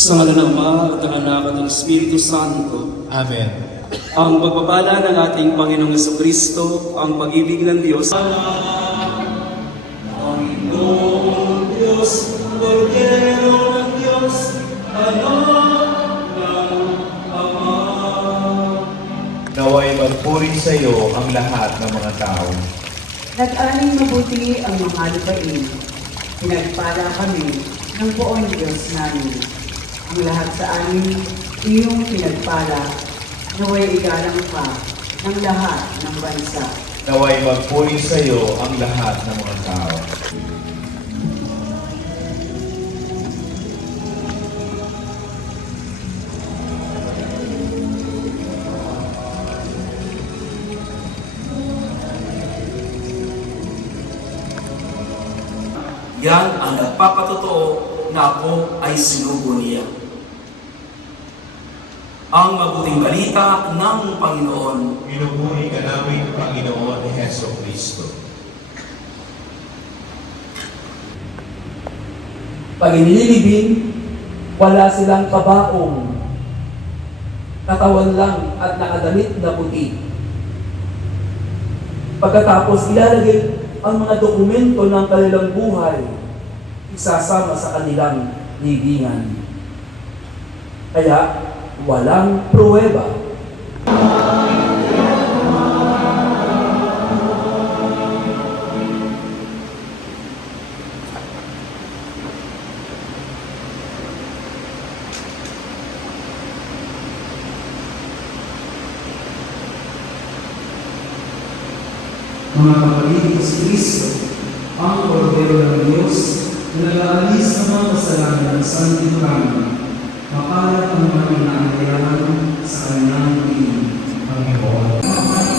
Sa ngala ng Ama at ng Anak at ng Espiritu Santo. Amen. Ang pagpapala ng ating Panginoong Jesucristo, ang pag-ibig ng Diyos. Panginoong Diyos, Kordero ng Diyos, Anak ng Ama. Naway magpuri sa iyo ang lahat ng mga tao. Nag-aling mabuti ang mga lupain. Pinagpala kami ng buong Diyos namin. Ang lahat sa amin, iyong pinagpala, naway igalang pa ng lahat ng bansa. Naway magpuri sa iyo ang lahat ng mga tao. Yan ang nagpapatotoo na ako ay sinugo niya. Ang mabuting balita ng Panginoon. Pinupuri ka namin, Panginoon Heso Kristo. Pag inilibing, wala silang kabaong, katawan lang at nakadamit na puti. Pagkatapos ilalagay ang mga dokumento ng kanilang buhay, isasama sa kanilang libingan. Kaya, walang pruweba. Mga kapatid, si Kristo, ang Kordero ng Diyos, na nag-aalis ng mga kasalanan ng sanlibutan, makalat ang mga inaanyayahan sa kanyang tingin. Panginoon.